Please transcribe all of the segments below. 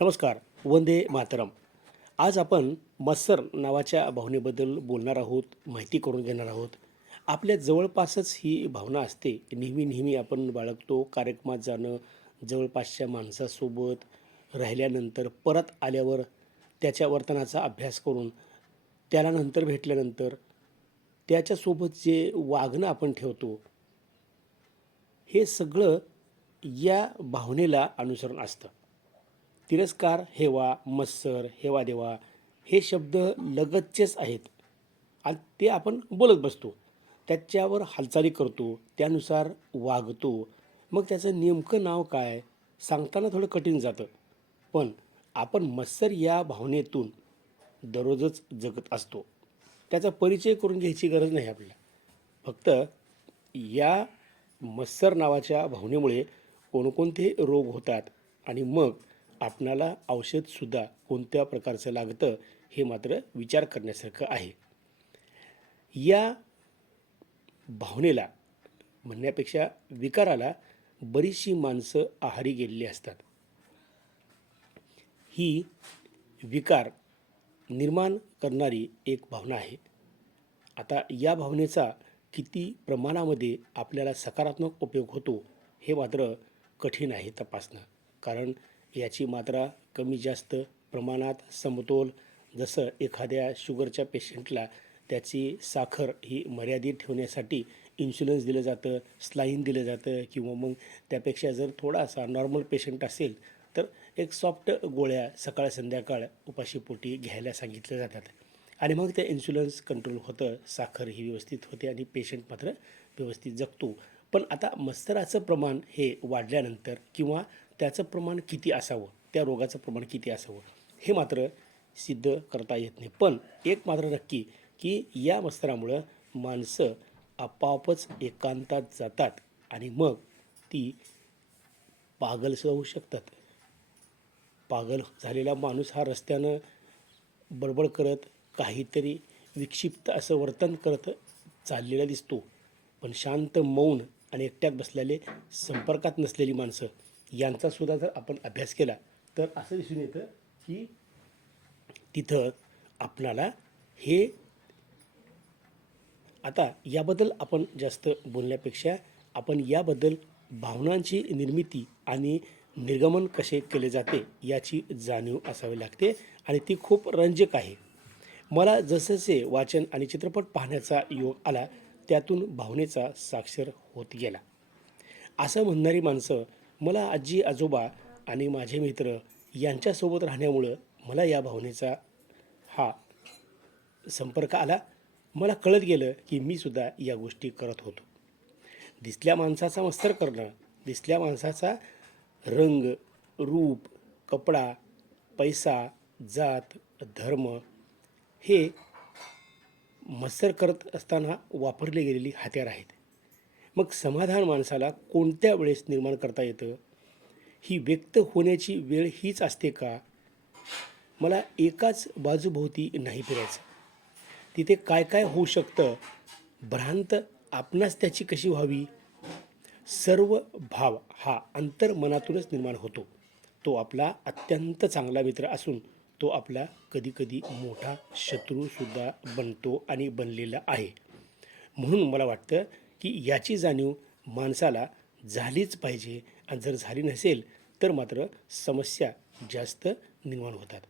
नमस्कार. वंदे मातरम. आज आपण मत्सर नावाच्या भावनेबद्दल बोलणार आहोत, माहिती करून घेणार आहोत. आपल्या जवळपासच ही भावना असते. नेहमी आपण बाळगतो. कार्यक्रमात जाणं, जवळपासच्या माणसासोबत राहिल्यानंतर, परत आल्यावर त्याच्या वर्तनाचा अभ्यास करून, त्याला नंतर भेटल्यानंतर त्याच्यासोबत जे वागणं आपण ठेवतो, हे सगळं या भावनेला अनुसरण असतं. तिरस्कार, हेवा, मत्सर, हेवा देवा हे शब्द लगतचेच आहेत आणि ते आपण बोलत बसतो. त्याच्यावर हालचाली करतो, त्यानुसार वागतो. मग त्याचं नेमकं नाव काय सांगताना थोडं कठीण जातं. पण आपण मत्सर या भावनेतून दररोजच जगत असतो. त्याचा परिचय करून घ्यायची गरज नाही आपल्याला. फक्त या मत्सर नावाच्या भावनेमुळे कोणकोणते रोग होतात आणि मग आपणाला औषधसुद्धा कोणत्या प्रकारचं लागतं हे मात्र विचार करण्यासारखं आहे. या भावनेला म्हणण्यापेक्षा विकाराला बरीचशी माणसं आहारी गेलेली असतात. ही विकार निर्माण करणारी एक भावना आहे. आता या भावनेचा किती प्रमाणामध्ये आपल्याला सकारात्मक उपयोग होतो हे मात्र कठीण आहे तपासणं. कारण याची मात्रा कमी जास्त प्रमाणात समतोल, जसं एखाद्या शुगरच्या पेशंटला त्याची साखर ही मर्यादित ठेवण्यासाठी इन्शुलन्स दिलं जातं, स्लाईन दिलं जातं, किंवा मग त्यापेक्षा जर थोडासा नॉर्मल पेशंट असेल तर एक सॉफ्ट गोळ्या सकाळ संध्याकाळ उपाशीपोटी घ्यायला सांगितल्या जातात. आणि मग ते इन्शुलन्स कंट्रोल होतं, साखर ही व्यवस्थित होते आणि पेशंट मात्र व्यवस्थित जगतो. पण आता मत्सराचं प्रमाण हे वाढल्यानंतर किंवा त्याचं प्रमाण किती असावं, त्या रोगाचं प्रमाण किती असावं हे मात्र सिद्ध करता येत नाही. पण एक मात्र नक्की की या मत्सरामुळं माणसं आपोआपच एकांतात जातात आणि मग ती पागलसुद्धा होऊ शकतात. पागल झालेला माणूस हा रस्त्यानं बडबड करत काहीतरी विक्षिप्त असं वर्तन करत चाललेला दिसतो. पण शांत मौन आणि एकट्यात बसलेले, संपर्कात नसलेली माणसं यांचासुद्धा जर आपण अभ्यास केला तर असं दिसून येतं की तिथं आपणाला हे, आता याबद्दल आपण जास्त बोलण्यापेक्षा आपण याबद्दल भावनांची निर्मिती आणि निर्गमन कसे केले जाते याची जाणीव असावी लागते आणि ती खूप रंजक आहे. मला जसजसे वाचन आणि चित्रपट पाहण्याचा योग आला त्यातून भावनेचा साक्षर होत गेला. असं म्हणणारी माणसं मला आजी आजोबा आणि माझे मित्र यांच्यासोबत राहण्यामुळं मला या भावनेचा हा संपर्क आला. मला कळत गेलं की मी सुद्धा या गोष्टी करत होतो. दिसल्या माणसाचा मत्सर करणं, दिसल्या माणसाचा रंग, रूप, कपडा, पैसा, जात, धर्म हे मत्सर करत असताना वापरली गेलेली हत्यार आहेत. मग समाधान माणसाला कोणत्या वेळेस निर्माण करता येतं? ही व्यक्त होण्याची वेळ हीच असते का? मला एकाच बाजूभोवती नाही फिरायचं. तिथे काय काय होऊ शकतं, भ्रांत आपणास त्याची कशी व्हावी? सर्व भाव हा अंतर्मनातूनच निर्माण होतो. तो आपला अत्यंत चांगला मित्र असून तो आपला कधीकधी मोठा शत्रूसुद्धा बनतो आणि बनलेला आहे. म्हणून मला वाटतं की याची जाणीव माणसाला झालीच पाहिजे आणि जर झाली नसेल तर मात्र समस्या जास्त निर्माण होतात.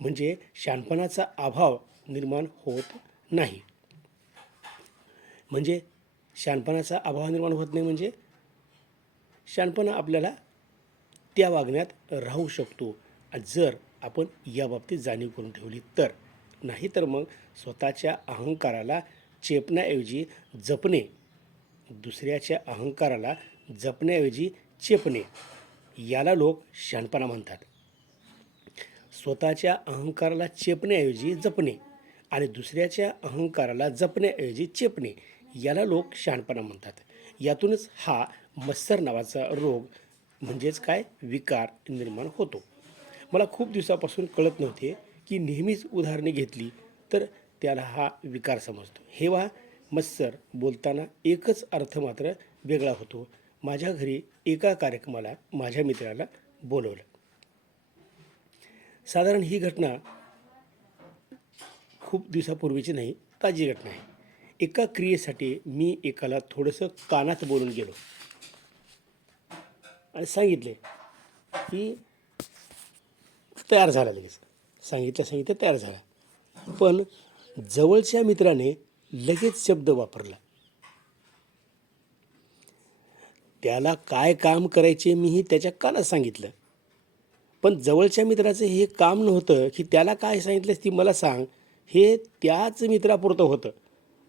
म्हणजे शहाणपणाचा अभाव निर्माण होत नाही. म्हणजे शहाणपणाचा अभाव निर्माण होत नाही म्हणजे शहाणपणा आपल्याला त्या वागण्यात राहू शकतो जर आपण याबाबतीत जाणीव करून ठेवली तर. नाही तर मग स्वतःच्या अहंकाराला चेपण्याऐवजी जपणे, दुसऱ्याच्या अहंकाराला जपण्याऐवजी चेपणे, याला लोक शहाणपणा म्हणतात. स्वतःच्या अहंकाराला चेपण्याऐवजी जपणे आणि दुसऱ्याच्या अहंकाराला जपण्याऐवजी चेपणे, याला लोक शहाणपणा म्हणतात. यातूनच हा मत्सर नावाचा रोग म्हणजेच काय विकार निर्माण होतो. मला खूप दिवसापासून कळत नव्हते की नेहमीच उदाहरणे घेतली तर त्याला हा विकार समजतो. हेवा मत्सर बोलताना एकच अर्थ मात्र वेगळा होतो. माझ्या घरी एका कार्यक्रमाला माझ्या मित्राला बोलवलं. साधारण ही घटना खूप दिवसापूर्वीची नाही, ताजी घटना आहे. एका क्रियेसाठी मी एकाला थोडंसं कानात बोलून गेलो आणि सांगितले की तयार झाला लगेच. सांगितलं तयार झाला. पण जवळच्या मित्राने लगेच शब्द वापरला. त्याला काय काम करायचे मीही त्याच्या कानात सांगितलं. पण जवळच्या मित्राचं हे काम नव्हतं की त्याला काय सांगितलंस ती मला सांग, हे त्याच मित्रापुरतं होतं.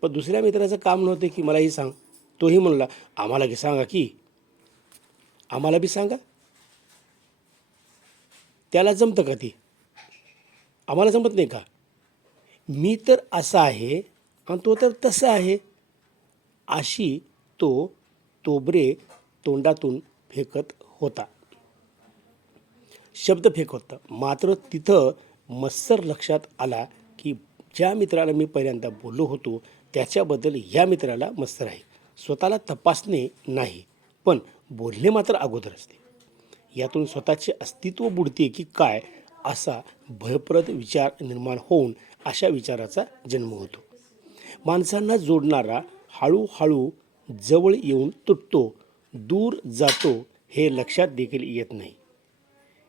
पण दुसऱ्या मित्राचं काम नव्हतं की मलाही सांग. तोही म्हणला, आम्हाला की सांगा की, आम्हाला बी सांगा. त्याला जमतं का ती? आम्हाला जमत नाही का? मी तर असा आहे आणि तो तर तसा आहे, अशी तो तोबरे तोंडातून फेकत होता. शब्द फेक होता. मात्र तिथं मत्सर लक्षात आला की ज्या मित्राला मी पहिल्यांदा बोललो होतो त्याच्याबद्दल ह्या मित्राला मत्सर आहे. स्वतःला तपासणे नाही, पण बोलणे मात्र अगोदर असते. यातून स्वतःचे अस्तित्व बुडते की काय असा भयप्रद विचार निर्माण होऊन अशा विचाराचा जन्म होतो. माणसांना जोडणारा हळूहळू जवळ येऊन तुटतो, दूर जातो हे लक्षात देखील येत नाही.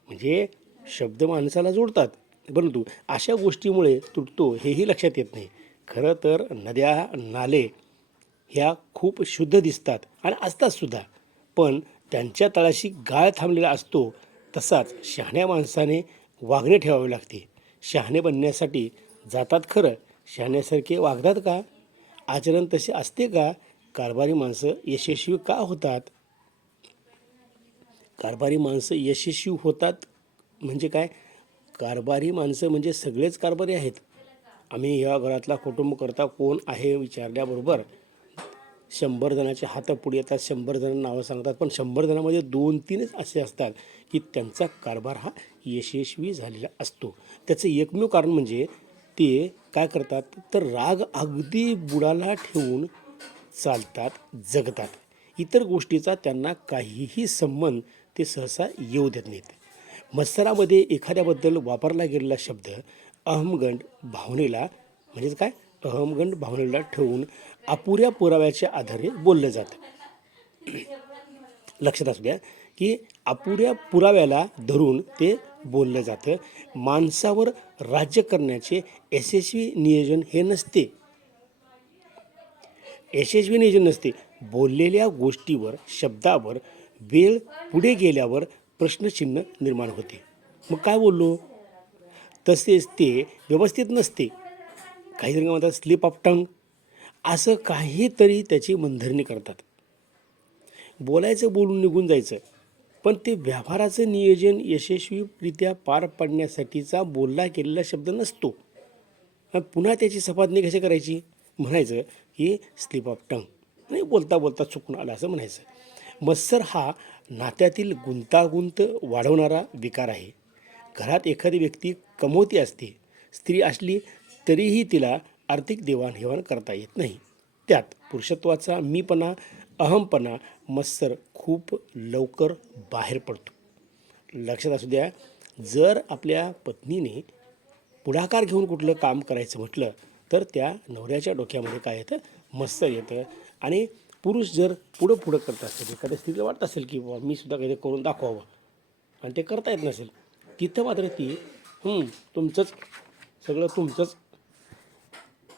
म्हणजे शब्द माणसाला जोडतात, परंतु अशा गोष्टीमुळे तुटतो हेही लक्षात येत नाही. खरं तर नद्या नाले ह्या खूप शुद्ध दिसतात आणि असतात सुद्धा, पण त्यांच्या तळाशी गाळ थांबलेला असतो. तसाच शहाण्या माणसाने वागणे ठेवावे लागते. शहाणे बनण्यासाठी जातात खरं, शहाण्यासारखे वागतात का? आचरण तसे असते का? कारभारी माणसं यशस्वी का होतात? कारभारी माणसं यशस्वी होतात म्हणजे काय? कारभारी माणसं म्हणजे सगळेच कारभारी आहेत. आम्ही या घरातला कुटुंबकर्ता कोण आहे विचारल्याबरोबर 100 जणांचे हात पुढे येतात, 100 जण नावं सांगतात, पण 100 जणांमध्ये 2-3च असे असतात की त्यांचा कारभार हा यशस्वी झालेला असतो. त्याचं एकमेव कारण म्हणजे ते काय करतात तर राग अगदी बुडाला ठेवून चालतात, जगतात. इतर गोष्टीचा त्यांना काहीही संबंध ते सहसा येऊ देत नाहीत. मत्सरामध्ये एखाद्याबद्दल वापरला गेलेला शब्द अहमगंड भावनेला म्हणजेच काय अहमगंड भावनेला ठेवून अपुऱ्या पुराव्याच्या आधारे बोललं जातं. लक्षात असू द्या की अपुऱ्या पुराव्याला धरून ते बोललं जातं. माणसावर राज्य करण्याचे यशस्वी नियोजन हे नसते. यशस्वी नियोजन नसते. बोललेल्या गोष्टीवर, शब्दावर वेळ पुढे गेल्यावर प्रश्नचिन्ह निर्माण होते. मग काय बोललो? तसेच ते व्यवस्थित नसते. काहीतरी म्हणतात स्लिप ऑफ टंग, असं काहीतरी त्याची मनधरणी करतात. बोलायचं बोलून निघून जायचं, पण ते व्यवहाराचं नियोजन यशस्वीरित्या पार पाडण्यासाठीचा बोलला गेलेला शब्द नसतो. पुन्हा त्याची सपाटणी कशी करायची? म्हणायचं की स्लिप ऑफ टंग, नाही बोलता बोलता चुकून आलं असं म्हणायचं. मत्सर हा नात्यातील गुंतागुंत वाढवणारा विकार आहे. घरात एखादी व्यक्ती कमवती असते, स्त्री असली तरीही तिला आर्थिक देवाणघेवाण करता येत नाही. त्यात पुरुषत्वाचा मीपणा, अहमपणा, मत्सर खूप लवकर बाहेर पडतो. लक्षात असू द्या, जर आपल्या पत्नीने पुढाकार घेऊन कुठलं काम करायचं म्हटलं तर त्या नवऱ्याच्या डोक्यामध्ये काय येतं? मत्सर येतं. आणि पुरुष जर पुढं करत असेल, एखाद्या स्त्रीला वाटत असेल की बाबा मी सुद्धा काहीतरी करून दाखवावं आणि ते करता येत नसेल, तिथं मात्र ती तुमचंच सगळं तुमचंच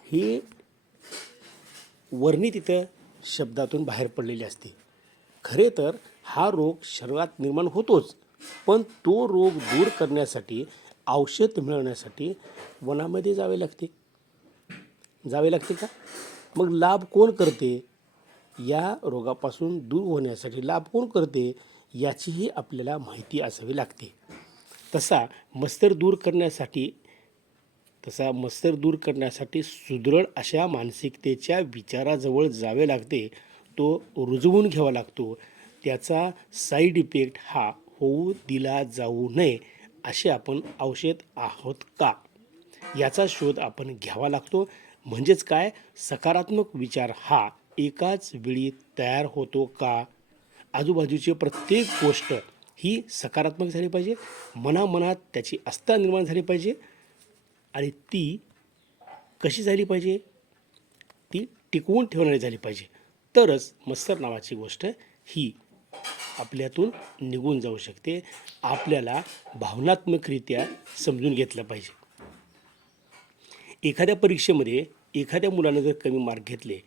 ही वर्णी तिथं शब्दातून बाहेर पडलेली असते. खरे तर हा रोग शरीरात निर्माण होतोच, पण तो रोग दूर करण्यासाठी औषध मिळवण्यासाठी वनामध्ये जावे लागते. का? मग लाभ कोण करते? या रोगापासून दूर होण्यासाठी लाभ कोण करते याचीही आपल्याला माहिती असावी लागते. तसा मत्सर दूर करण्यासाठी सुदृढ अशा मानसिकतेच्या विचाराजवळ जावे लागते. तो रुजवून घ्यावा लागतो. त्याचा साईड इफेक्ट हा होऊ दिला जाऊ नये असे आपण औषध आहोत का याचा शोध आपण घ्यावा लागतो. म्हणजेच काय, सकारात्मक विचार हा एकाच वेळी तयार होतो का? आजूबाजूची प्रत्येक गोष्ट ही सकारात्मक झाली पाहिजे, मनामनात त्याची आस्था निर्माण झाली पाहिजे आणि ती कशी झाली पाहिजे, ती टिकवून ठेवणारी झाली पाहिजे. तरच मत्सर नावाची गोष्ट ही आपल्यातून निघून जाऊ शकते. आपल्याला भावनात्मकरित्या समजून घेतलं पाहिजे. एखाद्या परीक्षेमध्ये एखाद्या मुलानं जर कमी मार्क घेतले,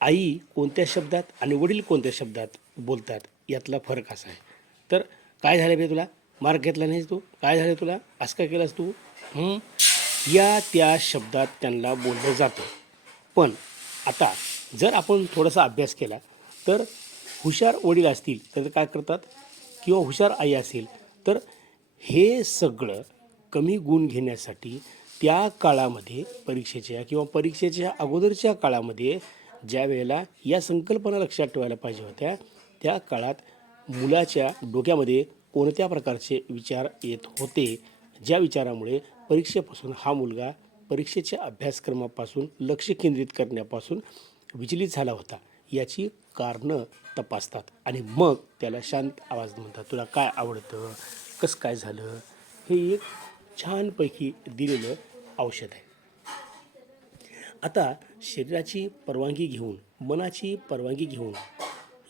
आई कोणत्या शब्दात आणि वडील कोणत्या शब्दात बोलतात यातला फरक असा आहे. तर काय झालं बे तुला, मार्क घेतला नाहीस तू, काय झालं तुला, असं काय केलंस तू, या त्या शब्दात त्यांना बोललं जातं. पण आता जर आपण थोडासा अभ्यास केला तर हुशार वडील असतील तर काय करतात, किंवा हुशार आई असेल तर हे सगळं कमी गुण घेण्यासाठी त्या काळामध्ये परीक्षेच्या किंवा परीक्षेच्या अगोदरच्या काळामध्ये ज्या वेळेला या संकल्पना लक्षात ठेवायला पाहिजे होत्या, त्या काळात मुलाच्या डोक्यामध्ये कोणत्या प्रकारचे विचार येत होते, ज्या विचारामुळे परीक्षेपासून हा मुलगा परीक्षेच्या अभ्यासक्रमापासून लक्ष केंद्रित करण्यापासून विचलित झाला होता, याची कारणं तपासतात आणि मग त्याला शांत आवाज म्हणतात, तुला काय आवडतं, कसं काय झालं, हे एक छानपैकी दिलेलं औषध आहे. आता शरीराची परवानगी घेऊन, मनाची परवानगी घेऊन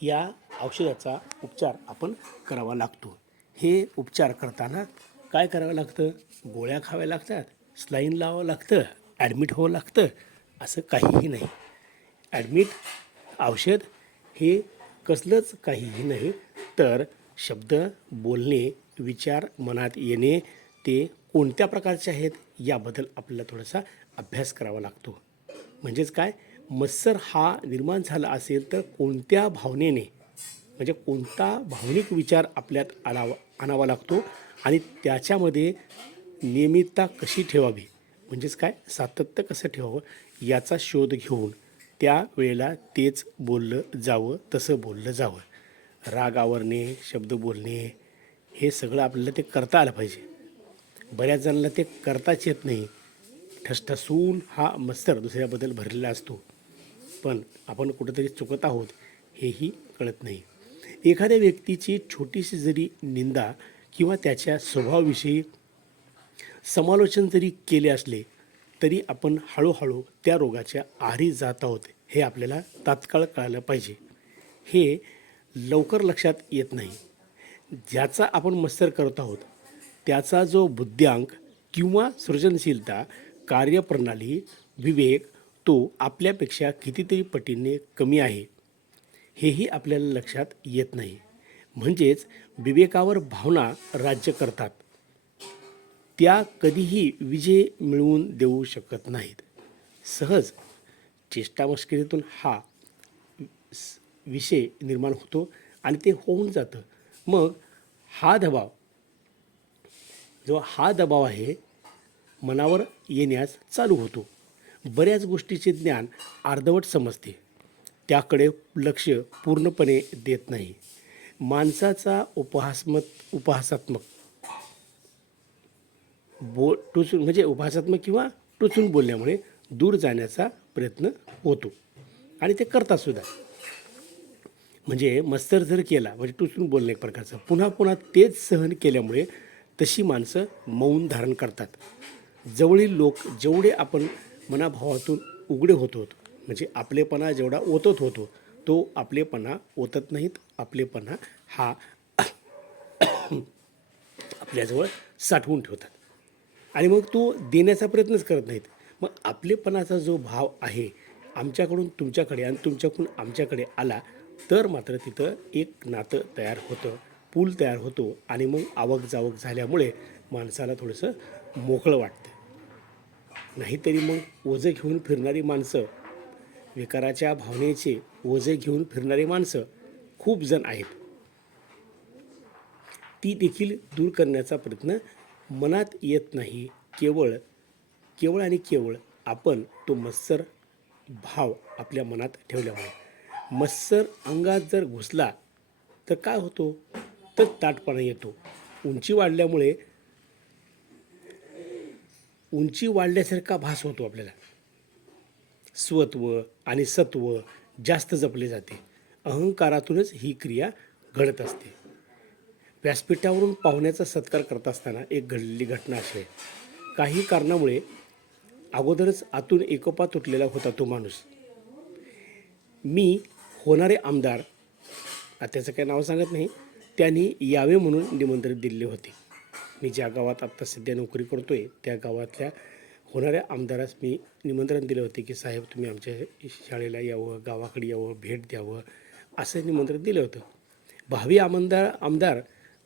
या औषधाचा उपचार आपण करावा लागतो. हे उपचार करताना काय करावं लागतं, गोळ्या खाव्या लागतात, स्लाईन लावावं लागतं, ॲडमिट व्हावं लागतं, असं काहीही नाही. ॲडमिट, औषध हे कसलंच काहीही नाही, तर शब्द बोलणे, विचार मनात येणे, ते कोणत्या प्रकारचे आहेत याबद्दल आपल्याला थोडासा अभ्यास करावा लागतो. म्हणजेच काय, मत्सर हा निर्माण झाला असेल तर कोणत्या भावनेने, म्हणजे कोणता भावनिक विचार आपल्यात आणावा लागतो आणि त्याच्यामध्ये नियमितता कशी ठेवावी, म्हणजेच काय सातत्य कसं ठेवावं याचा शोध घेऊन त्या वेळेला तेच बोललं जावं, तसं बोललं जावं. राग आवरणे, शब्द बोलणे, हे सगळं आपल्याला ते करता आलं पाहिजे. बऱ्याच जणांना ते करताच येत नाही. ठसठसून हा मत्सर दुसऱ्याबद्दल भरलेला असतो, पण आपण कुठंतरी चुकत आहोत हेही कळत नाही. एखाद्या व्यक्तीची छोटीशी जरी निंदा किंवा त्याच्या स्वभावाविषयी समालोचन जरी केले असले तरी आपण हळूहळू त्या रोगाच्या आहारी जात आहोत हे आपल्याला तात्काळ कळालं पाहिजे. हे लवकर लक्षात येत नाही. ज्याचा आपण मत्सर करत आहोत त्याचा जो बुद्ध्यांक किंवा सृजनशीलता, कार्यप्रणाली, विवेक तो आपल्यापेक्षा कितीतरी पटीने कमी आहे, हेही आपल्याला लक्षात येत नाही. म्हणजेच विवेकावर भावना राज्य करतात, त्या कधीही विजय मिळवून देऊ शकत नाहीत. सहज चेष्टामस्करीतून हा विषय निर्माण होतो आणि ते होऊन जातं. मग हा दबाव, जेव्हा हा दबाव आहे मनावर येण्यास चालू होतो, बऱ्याच गोष्टीचे ज्ञान अर्धवट समजते, त्याकडे लक्ष पूर्णपणे देत नाही. माणसाचा उपहासात्मक टोचून, म्हणजे उपहासात्मक किंवा टोचून बोलण्यामुळे दूर जाण्याचा प्रयत्न होतो आणि ते करतातसुद्धा. म्हणजे मत्सर जर केला म्हणजे टोचून बोलणे एक प्रकारचं, पुन्हा पुन्हा तेच सहन केल्यामुळे तशी माणसं मौन धारण करतात. जवळील लोक जेवढे आपण मनाभावातून उघडे होतो, म्हणजे आपलेपणा जेवढा ओतत होतो तो आपलेपणा ओतत नाहीत. आपलेपणा हा आपल्याजवळ साठवून ठेवतात आणि मग तो देण्याचा प्रयत्नच करत नाहीत. मग आपलेपणाचा जो भाव आहे आमच्याकडून तुमच्याकडे आणि तुमच्याकडून आमच्याकडे आला तर मात्र तिथं एक नातं तयार होतं, पूल तयार होतो आणि मग आवक जावक झाल्यामुळे माणसाला थोडंसं मोकळं वाटतं. नाहीतरी मग ओझं घेऊन फिरणारी माणसं, विकाराच्या भावनेचे ओझे घेऊन फिरणारी माणसं खूप जण आहेत. ती देखील दूर करण्याचा प्रयत्न मनात येत नाही. केवळ आणि केवळ आपण तो मत्सर भाव आपल्या मनात ठेवल्यामुळे. मत्सर अंगात जर घुसला तर काय होतो, तर ताठपणा येतो. उंची वाढल्यासारखा भास होतो आपल्याला. स्वत्व आणि सत्व जास्त जपले जाते. अहंकारातूनच ही क्रिया घडत असते. व्यासपीठावरून पाहुण्याचा सत्कार करत असताना एक घडलेली घटना अशी आहे. काही कारणामुळे अगोदरच आतून एकोपा तुटलेला होता तो माणूस. मी होणारे आमदार, त्याचं काही नाव सांगत नाही, त्यांनी यावे म्हणून निमंत्रण दिलेले होते. मी ज्या गावात आत्ता सध्या नोकरी करतो आहे त्या गावातल्या होणाऱ्या आमदारास मी निमंत्रण दिलं होते की साहेब तुम्ही आमच्या शाळेला यावं, गावाकडे यावं, भेट द्यावं, असं निमंत्रण दिलं होतं. भावी आमदार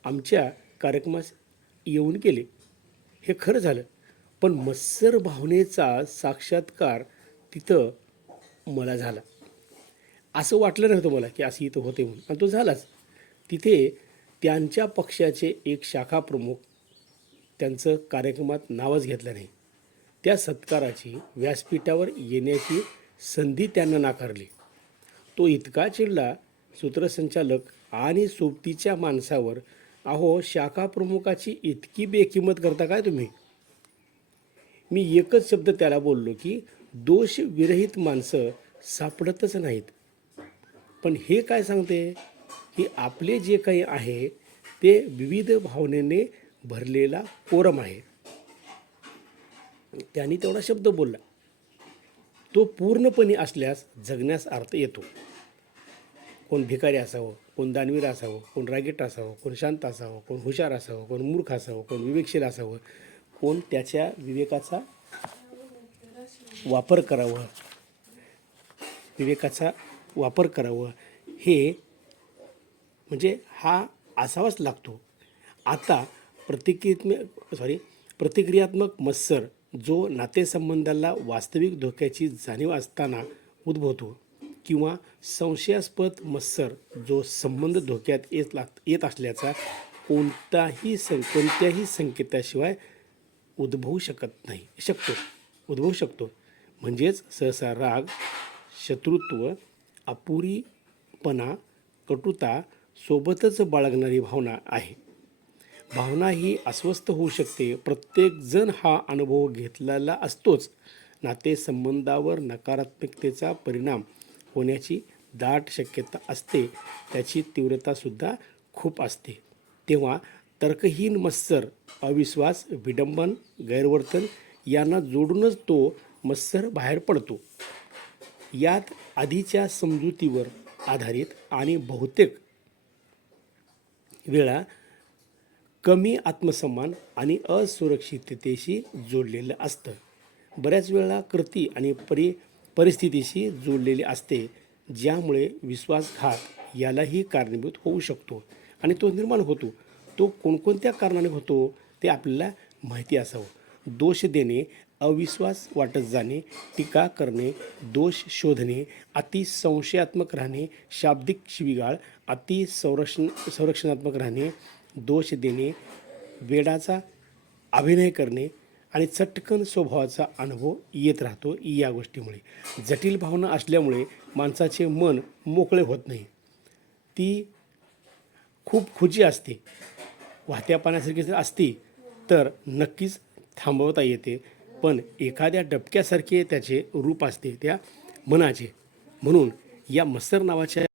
आमच्या कार्यक्रमास येऊन गेले, हे खरं झालं. पण मत्सर भावनेचा साक्षात्कार तिथं मला झाला. असं वाटलं नव्हतं मला की असं इथं होते म्हणून, आणि तो झालाच. तिथे त्यांच्या पक्षाचे एक शाखा प्रमुख त्यांचं कार्यक्रमात नावच घेतलं नाही. त्या सत्काराची व्यासपीठावर येण्याची संधी त्यांना नाकारली. तो इतका चिडला, सूत्रसंचालक आणि सोबतीच्या माणसावर. अहो, शाखा प्रमुखाची इतकी बेकिंमत करता काय तुम्ही? मी एकच शब्द त्याला बोललो की दोषविरहित माणसं सापडतच नाहीत. पण हे काय सांगते की आपले जे काही आहे ते विविध भावनेने भरलेला कोरम आहे. त्यांनी तेवढा शब्द बोलला. तो पूर्णपणे असल्यास जगण्यास अर्थ येतो. कोण भिकारी असावं, कोण दानवीर असावं, कोण रागीट असावं, कोण शांत असावं, कोण हुशार असावं, कोण मूर्ख असावं, कोण विवेकशील असावं, कोण त्याच्या विवेकाचा वापर करावं, हे म्हणजे हा असावाच लागतो. आता प्रतिक्रियात्मक मत्सर जो नातेसंबंधाला वास्तविक धोक्याची जाणीव असताना उद्भवतो, किंवा संशयास्पद मत्सर जो संबंध धोक्यात येत असल्याचा कोणत्याही संकेताशिवाय उद्भवू शकतो. म्हणजेच सहसा राग, शत्रुत्व, अपुरीपणा, कटुता सोबतच बाळगणारी भावना आहे. भावना ही अस्वस्थ होऊ शकते. प्रत्येकजण हा अनुभव घेतलेला असतोच. नातेसंबंधावर नकारात्मकतेचा परिणाम होण्याची दाट शक्यता असते. त्याची तीव्रतासुद्धा खूप असते. तेव्हा तर्कहीन मत्सर, अविश्वास, विडंबन, गैरवर्तन यांना जोडूनच तो मत्सर बाहेर पडतो. यात आधीच्या समजुतीवर आधारित आणि बहुतेक वेळा कमी आत्मसन्मान आणि असुरक्षिततेशी जोडलेलं असतं. बऱ्याच वेळा कृती आणि परिस्थितीशी जोडलेली असते, ज्यामुळे विश्वासघात यालाही कारणीभूत होऊ शकतो. आणि तो निर्माण होतो. तो कोणकोणत्या कारणाने होतो ते आपल्याला माहिती असावं. दोष देणे, अविश्वास वाटत जाणे, टीका करणे, दोष शोधणे, अति संशयात्मक राहणे, शाब्दिक शिवीगाळ, अति संरक्षणात्मक राहणे, दोष देणे, वेडाचा अभिनय करणे आणि चटकन स्वभावाचा अनुभव येत राहतो. या गोष्टीमुळे जटिल भावना असल्यामुळे माणसाचे मन मोकळे होत नाही. ती खूप खुची असते. वाहत्या पाण्यासारखी जर असती तर नक्कीच थांबवता येते, पण एखाद्या डबक्यासारखे त्याचे रूप असते त्या मनाचे. म्हणून या मत्सर नावाच्या